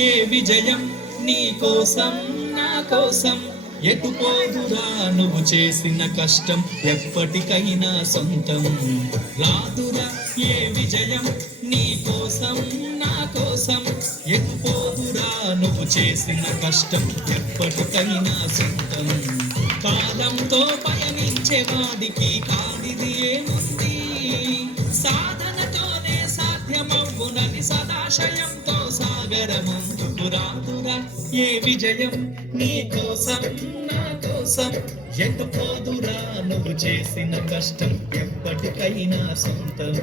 ఏ విజయం నీ కోసం నా కోసం ఎటుపోదురా నువ్వు చేసిన కష్టం ఎప్పటికైనా సొంతం రాదురా ఏ విజయం నీ కోసం నా కోసం ఎటుపోదురా నువ్వు చేసిన కష్టం ఎప్పటికైనా సొంతం కాలంతో పయనించే వాడికి కానిది ఏముంది సాధనతోనే సాధ్యమవునని సదాశయంతో సాగరముందుకు రాదురా ఏ విజయం నీ కోసం నా కోసం ఎటుపోదురా నువ్వు చేసిన కష్టం ఎప్పటికైనా సొంతం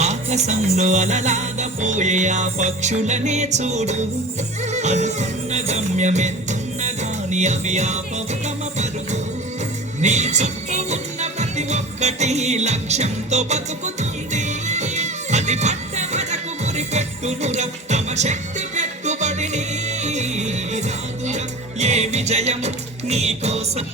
ఆకాశంలో అలలాగా పోయే ఆ పక్షులనే చూడు అనుకున్న గమ్యమెత్తున్న గాని అవి ఆపవతమ పరుగు నీ చుట్టూ ఉన్న ప్రతి ఒక్కటి లక్ష్యంతో బతుకుతుంది అది పట్ట వరకు గురి పెట్టునురా తమ శక్తి పెట్టుబడిని రాదురా ఏ విజయం నీ కోసం